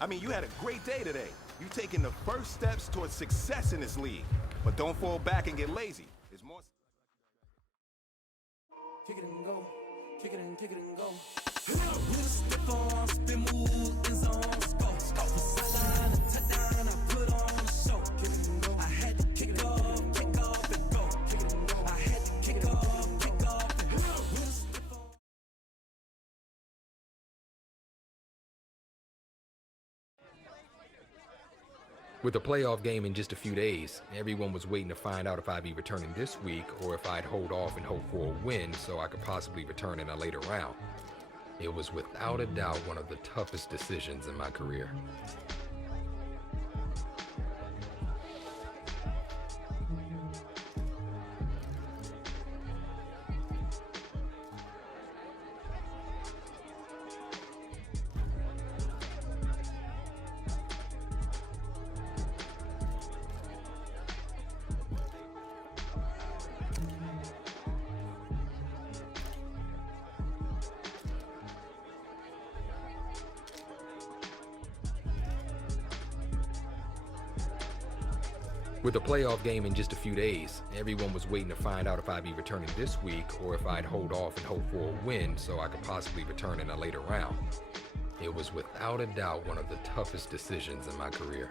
I mean, you had a great day today. You've taken the first steps towards success in this league. But don't fall back and get lazy. It's more... Kick it and go. Kick it and go. Step on, spin, move, in zone, go. For sideline, a touchdown, I put on a show. Kick it and go. I had to kick off and go. Kick it and go. I had to kick off and go. With a playoff game in just a few days, everyone was waiting to find out if I'd be returning this week or if I'd hold off and hope for a win so I could possibly return in a later round. It was without a doubt one of the toughest decisions in my career. With a playoff game in just a few days, everyone was waiting to find out if I'd be returning this week or if I'd hold off and hope for a win so I could possibly return in a later round. It was without a doubt one of the toughest decisions in my career.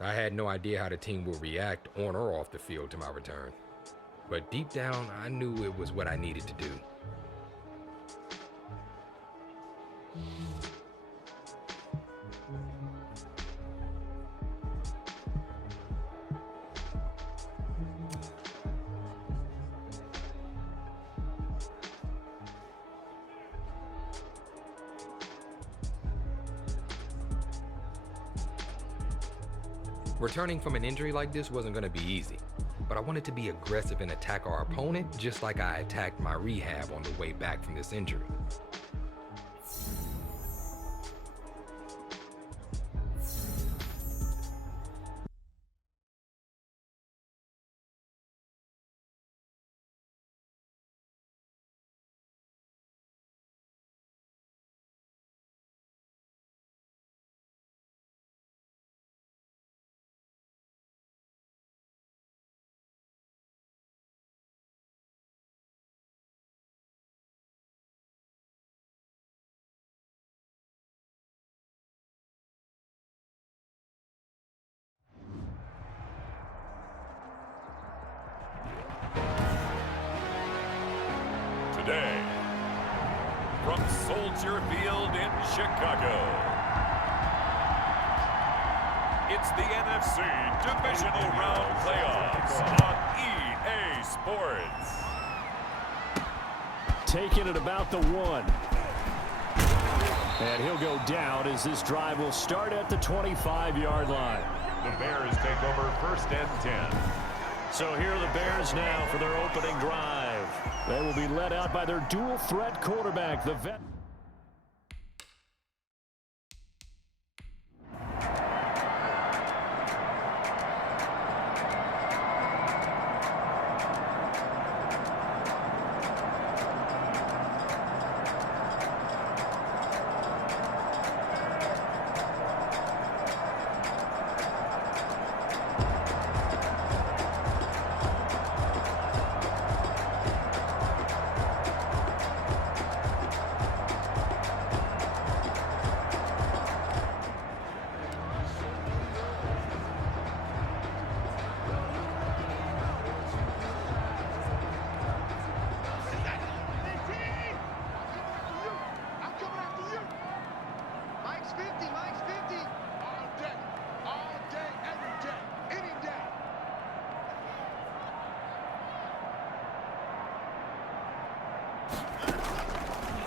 I had no idea how the team would react on or off the field to my return. But deep down, I knew it was what I needed to do. Returning from an injury like this wasn't going to be easy, but I wanted to be aggressive and attack our opponent just like I attacked my rehab on the way back from this injury. Today, from Soldier Field in Chicago, it's the NFC Divisional Round Playoffs on EA Sports. Taking it about the 1. And he'll go down as this drive will start at the 25-yard line. The Bears take over 1st and 10. So here are the Bears now for their opening drive. They will be led out by their dual-threat quarterback, the vet.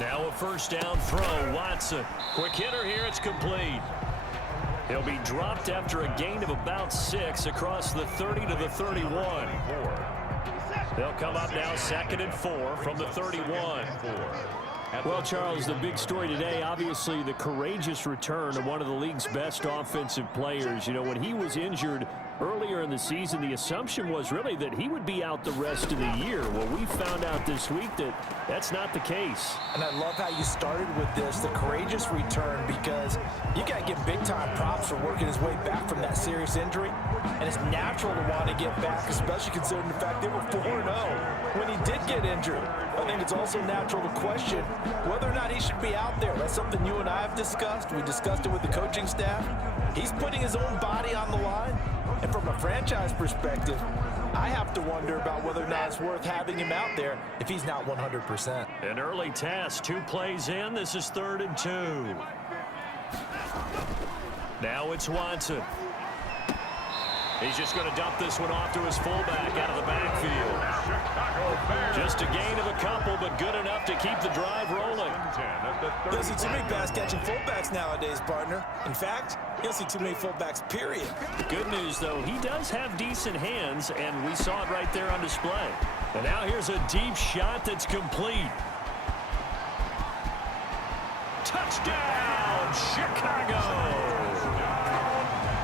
Now a first down throw. Watson. Quick hitter here. It's complete. He'll be dropped after a gain of about 6 across the 30 to the 31. They'll come up now 2nd and 4 from the 31. Well, Charles, the big story today, obviously the courageous return of one of the league's best offensive players. You know, when he was injured earlier in the season, the assumption was really that he would be out the rest of the year. Well, we found out this week that that's not the case. And I love how you started with this, the courageous return, because you got to give big-time props for working his way back from that serious injury. And it's natural to want to get back, especially considering the fact they were 4-0 when he did get injured. I think it's also natural to question whether or not he should be out there. That's something you and I have discussed. We discussed it with the coaching staff. He's putting his own body on the line. And from a franchise perspective, I have to wonder about whether or not it's worth having him out there if he's not 100%. An early test, 2 plays in. This is 3rd and 2. Now it's Watson. He's just going to dump this one off to his fullback out of the backfield. Just a gain of a couple, but good enough to keep the drive rolling. You don't see too many pass-catching fullbacks nowadays, partner. In fact, you don't see too many fullbacks, period. Good news, though, he does have decent hands, and we saw it right there on display. And now here's a deep shot that's complete. Touchdown, Chicago!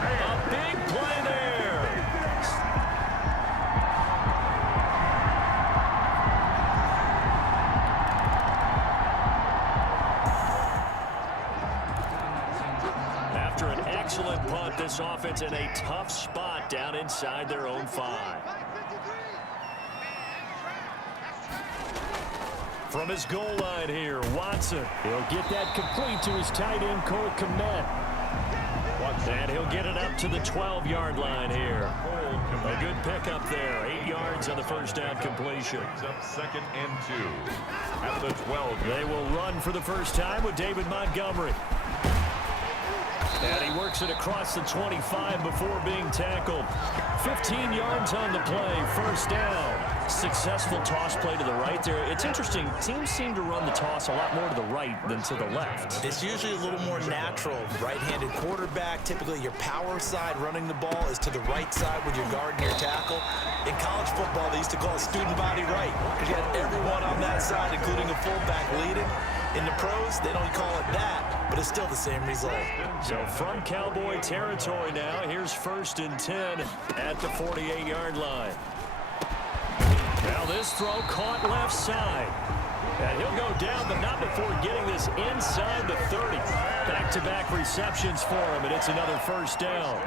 A big play there. After an excellent punt, this offense in a tough spot down inside their own 5. From his goal line here, Watson. He'll get that complete to his tight end, Cole Kmet. And he'll get it up to the 12-yard line here. A good pickup there. 8 yards on the first down completion. Up 2nd and 2 at the 12. They will run for the first time with David Montgomery. And he works it across the 25 before being tackled. 15 yards on the play, first down. Successful toss play to the right there. It's interesting. Teams seem to run the toss a lot more to the right than to the left. It's usually a little more natural. Right-handed quarterback, typically your power side running the ball is to the right side with your guard and your tackle. In college football, they used to call it student body right, because you had everyone on that side, including a fullback, leading. In the pros, they don't call it that, but it's still the same result. So from Cowboy territory now, here's 1st and 10 at the 48-yard line. Now this throw caught left side. And he'll go down, but not before getting this inside the 30. Back-to-back receptions for him, and it's another first down.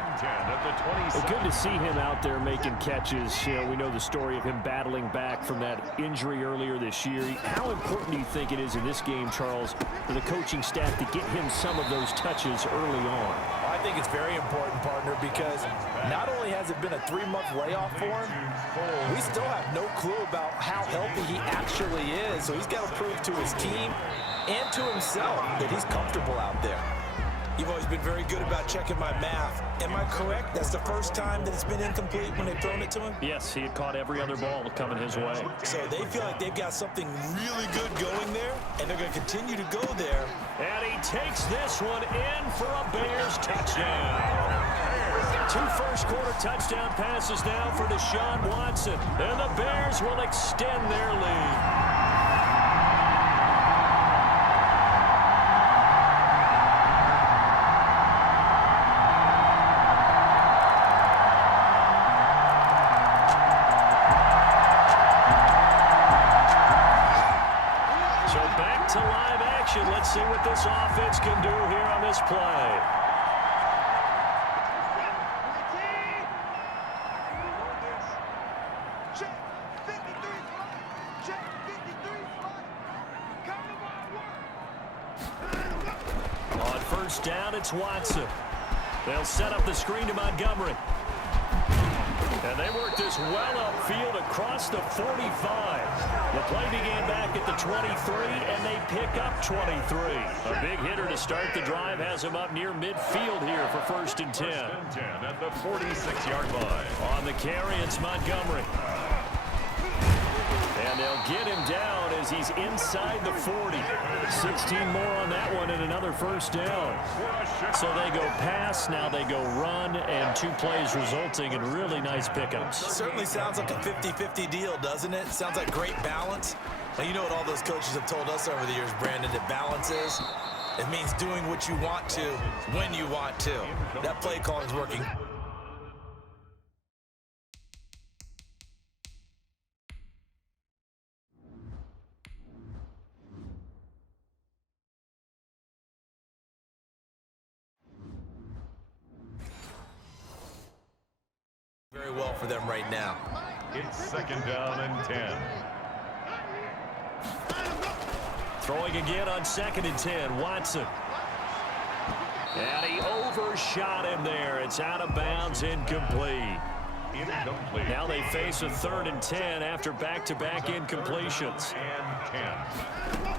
Well, good to see him out there making catches. You know, we know the story of him battling back from that injury earlier this year. How important do you think it is in this game, Charles, for the coaching staff to get him some of those touches early on? I think it's very important, partner, because not only has it been a 3-month layoff for him, we still have no clue about how healthy he actually is. So he's got to prove to his team and to himself that he's comfortable out there. You've always been very good about checking my math. Am I correct? That's the first time that it's been incomplete when they've thrown it to him? Yes, he had caught every other ball coming his way. So they feel like they've got something really good going there, and they're going to continue to go there. And he takes this one in for a Bears touchdown. 2 first-quarter touchdown passes now for Deshaun Watson. And the Bears will extend their lead. To live action. Let's see what this offense can do here on this play. On first down, it's Watson. They'll set up the screen to Montgomery. And they work this well upfield across the 45. The play began back at the 23, and they pick up 23. A big hitter to start the drive has him up near midfield here for 1st and 10. At the 46-yard line. On the carry, it's Montgomery. And they'll get him down as he's inside the 40. 16 more on that one and another first down. So they go pass, now they go run, and 2 plays resulting in really nice pickups. It certainly sounds like a 50-50 deal, doesn't it? Sounds like great balance. Now, you know what all those coaches have told us over the years, Brandon, that balance is? It means doing what you want to when you want to. That play call is working. Very well for them right now. It's 2nd down and 10. Throwing again on 2nd and 10, Watson. And he overshot him there. It's out of bounds, incomplete. Incomplete. Now they face a 3rd and 10 after back-to-back incompletions. And 10.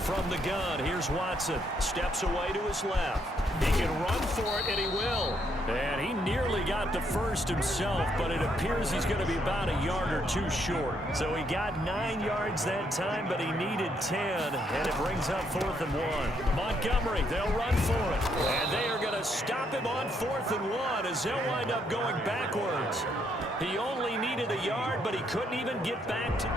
From the gun, here's Watson. Steps away to his left. He can run for it, and he will. And he nearly got the first himself, but it appears he's going to be about a yard or 2 short. So he got 9 yards that time, but he needed 10, and it brings up 4th and 1. Montgomery, they'll run for it. And they are going to stop him on 4th and 1 as they'll wind up going backwards. He only needed a yard, but he couldn't even get back to...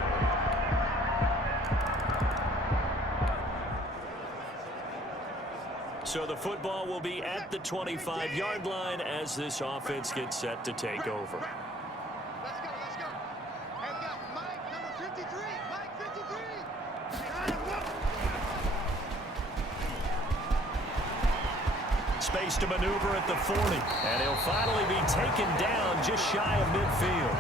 So the football will be at the 25-yard line as this offense gets set to take over. Let's go, let's go. And we got Mike, number 53. Mike, 53. Space to maneuver at the 40. And he'll finally be taken down just shy of midfield.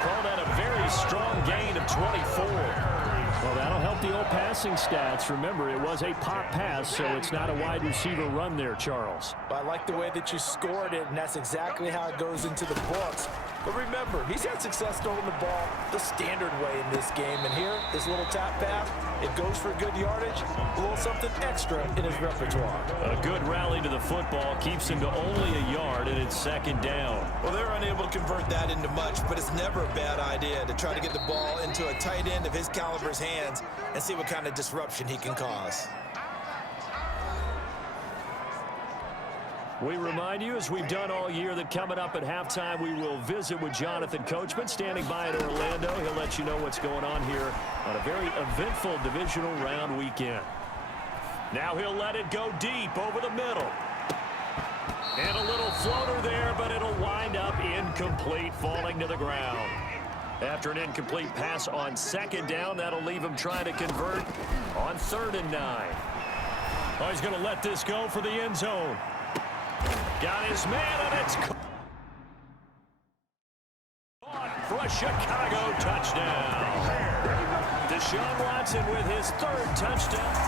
Call that a very strong gain of 24. Well, that'll help the old passing stats. Remember, it was a pop pass, so it's not a wide receiver run there, Charles. I like the way that you scored it, and that's exactly how it goes into the books. But remember, he's had success throwing the ball the standard way in this game. And here, this little tap pass, it goes for good yardage, a little something extra in his repertoire. A good rally to the football keeps him to only a yard, and it's 2nd down. Well, they're unable to convert that into much, but it's never a bad idea to try to get the ball into a tight end of his caliber's hands and see what kind of disruption he can cause. We remind you, as we've done all year, that coming up at halftime, we will visit with Jonathan Coachman, standing by in Orlando. He'll let you know what's going on here on a very eventful divisional round weekend. Now he'll let it go deep over the middle. And a little floater there, but it'll wind up incomplete, falling to the ground. After an incomplete pass on 2nd down, that'll leave him trying to convert on 3rd and 9. Oh, he's going to let this go for the end zone. Got his man, and it's caught for a Chicago touchdown. Deshaun Watson with his 3rd touchdown.